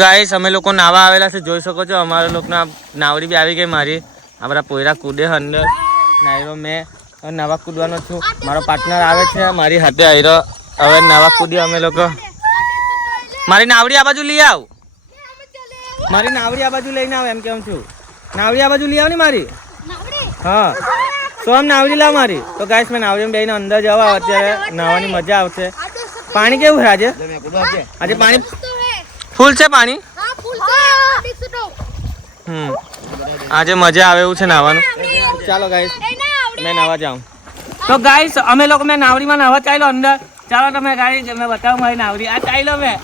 Guys અમે લોકો નાવા આવેલા છે, જોઈ શકો છો અમારા લોકોના નાવડી બી આવી ગઈ મારી. આ બધા પોયરા કૂદે અંદર નાયરો. મેં નાવા કૂદવાનો છું, મારો પાર્ટનર આવે છે મારી હાથે આયરો. હવે નાવા કૂદી અમે લોકો. મારી નાવડી આ બાજુ લઈ આવ, મારી નાવડી આ બાજુ લઈને આવ એમ કેમ છું. નાવડી આ બાજુ લઈ આવ ને મારી. હા તો આમ નાવડી લાવ મારી. તો ગાઈસ મેં નાવડીમાં બેહીને અંદર જવા. અત્યારે નાવાની મજા આવશે. પાણી કેવું છે આજે? આજે પાણી ફૂલ છે પાણી. આજે મજા આવે એવું છે નાવાનું. ચાલો ગાઈસ મેં નાવા જાઉં. તો ગાઈસ અમે લોકો મેં નાવડીમાં નાવા ચાલ્યો અંદર. ચાલો તમે ગાઈસ મેં બતાવું મારી નાવડી. આ ચાલ્યો મેં.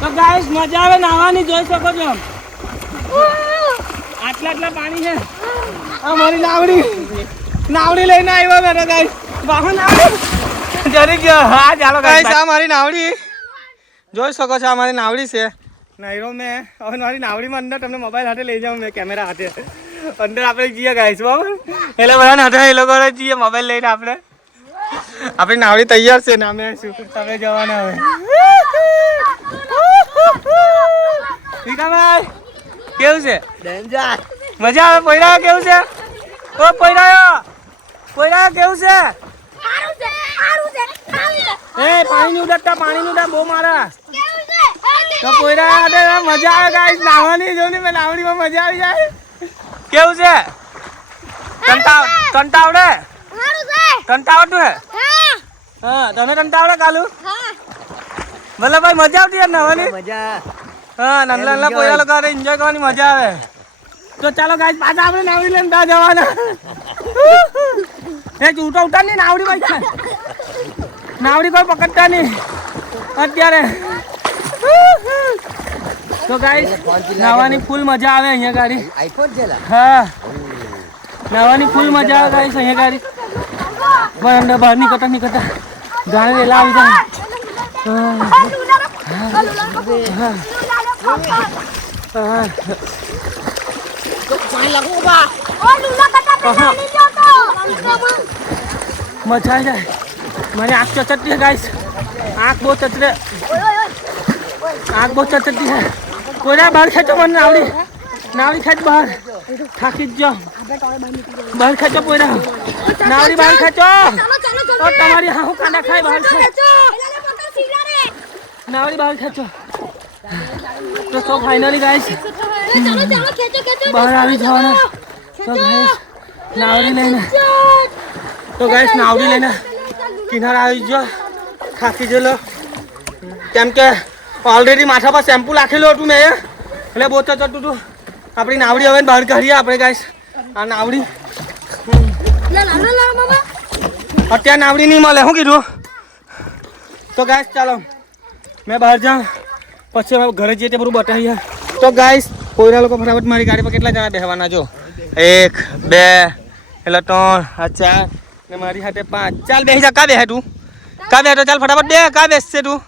તો ગાઈસ મજા આવે નાવાની, જોઈ શકો છો. આટલા પાણી છે. આ મારી નાવડી લઈને આવ્યો બેટા ગાઈસ. વાહન જરી ગયો. હા ચાલો ગાઈસ આ મારી નાવડી જોઈ શકો છો. આ મારી નાવડી છે નાયરો. મેં હવે મારી નાવડીમાં અંદર તમને મોબાઈલ હાથે લઈ જાઉં, મેં કેમેરા હાથે અંદર આપણે જઈએ ગાઈસ. બરાબર એટલે બધા હાથે એ લોકો જઈએ મોબાઈલ લઈને. આપણી નાવડી તૈયાર છે ને અમે તમે જવાના હવે. ભાઈ કેવું છે? ડેન્જર. મજા આવે. પોયરા કેવું છે? ઓ પોયરા કેવું છે? એ પાણી ઉડા બહુ મારા. તો પોયરા મજા આવે ગાઈસ નાવાની. જો ને મેં નાવડીમાં મજા આવી જાય. કેવું છે? તંતા આવડે? તંતા આવડતું હે? હા તને તંતા આવડે કાલુ? ભલે ભાઈ મજા આવતી યાર નાવાની. મજા. હા નાના પોયરા લોકો એન્જોય કરવાની મજા આવે. તો ચાલો ગાઈસ પાછા આપણે નાવડી લઈને ત્યાં જવાના. એ ઉઠા નહીં નાવડી ભાઈ. નાવડી કોઈ પકડતા નહીં અત્યારે. તો ગાઈસ નાવાની ફૂલ મજા આવે અહીંયા ગાડી. હા નાવાની ફૂલ મજા આવે ગાઈસ અહીંયા ગાડી. બહાર નીકળતા જાણે વેલા આવી જાય. મજા આવી જાય. મારી આંખ ચચડતી है गाइस. आँख बहुत चचरे. आँख बहुत चचरती है. कोई बाहर खेचो मन नावड़ी खेच बाहर. थाकी जाओ बाहर खेचो. कोई नावड़ी बाहर खेचो. और तुम्हारी हाँ कांदा खाए बाहर खेचो. नावड़ी बाहर खेचो. तो फाइनली गाइस बाहर આવી જવાના. તો ગાઈસ નાવડી લઈને કિનારે આવી જો. થાકી ગયેલો કેમ કે ઓલરેડી માથા પર શેમ્પુ નાખેલું હતું મેં એટલે બહુ ચડતું હતું. આપણી નાવડી હવે બહાર કાઢીએ આપણે ગાઈસ. આ નાવડી અત્યારે નાવડી નહીં મળે. શું કીધું? તો ગાઈસ ચાલો મેં બહાર જાઉં પછી અમે ઘરે જઈએ તે બધું બતાવીએ. તો ગાઈસ પોયરા લોકો ફટાફટ મારી ગાડી પર કેટલા જણા બેસવાના જો? 1 2 એટલે 3 4 ને મારી સાથે 5. ચાલ બેસી જા. કા બેસે તું? કા બેઠો? ચાલ ફટાફટ બે. કા બેસશે તું?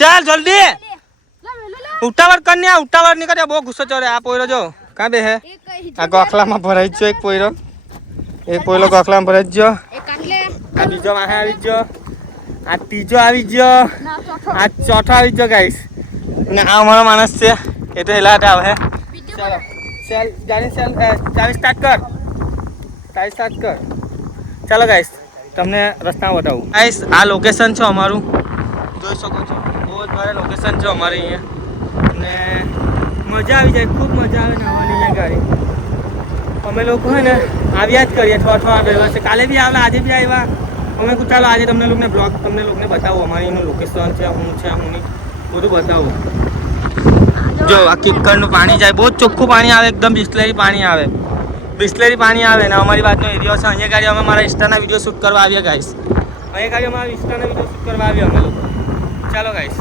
ચાલ જલ્દી ઉતાવળ કર ને. ઉતાવળ નહીં કરે. બહુ ગુસ્સો ચડે. આ પોયરો જો કા બેસે? આ ગોખલામાં ભરાઈ ગયો એક પોયરો. એક પોયરો ગોખલામાં ભરાઈ ગયો. આ બીજો વાહે આવી ગયો. આ ત્રીજો આવી ગયો. આ ચોથો આવી ગયો ગાઈસ. ને આ અમારો માણસ છે એ તો હેલા આવે. ચાલો ચાવી સ્ટાર્ટ કર. ચાલો ગાઈસ તમને રસ્તા બતાવું. ગાઈસ આ લોકેશન છે અમારું, જોઈ શકો છો. બહુ જ ભારે લોકેશન છે અમારે અહીંયા. અને મજા આવી જાય. ખૂબ મજા આવે નાવાની અહીંયા ગાડી. અમે લોકો હે ને આવ્યા જ કરીએ. 6 આવ્યા છે. કાલે બી આવ્યા, આજે બી આવ્યા. અમે કહું ચાલો આજે તમને લોકોને બ્લોગ બતાવું. અમારી એનું લોકેશન છે, હું છે, હું નહીં બધું બતાવું. જો આ કિક્કરનું પાણી જાય. બહુ જ ચોખ્ખું પાણી આવે. એકદમ બિસ્લેરી પાણી આવે ને અમારી વાતનો એરિયો છે. અહીંયા ગાડી અમે મારા ઇન્સ્ટાના વિડીયો શૂટ કરવા આવ્યા ગાઈસ. અહીંયા ગાડી અમારા ઇન્સ્ટાના વિડીયો શૂટ કરવા આવ્યા અમે લોકો. ચાલો ગાઈસ.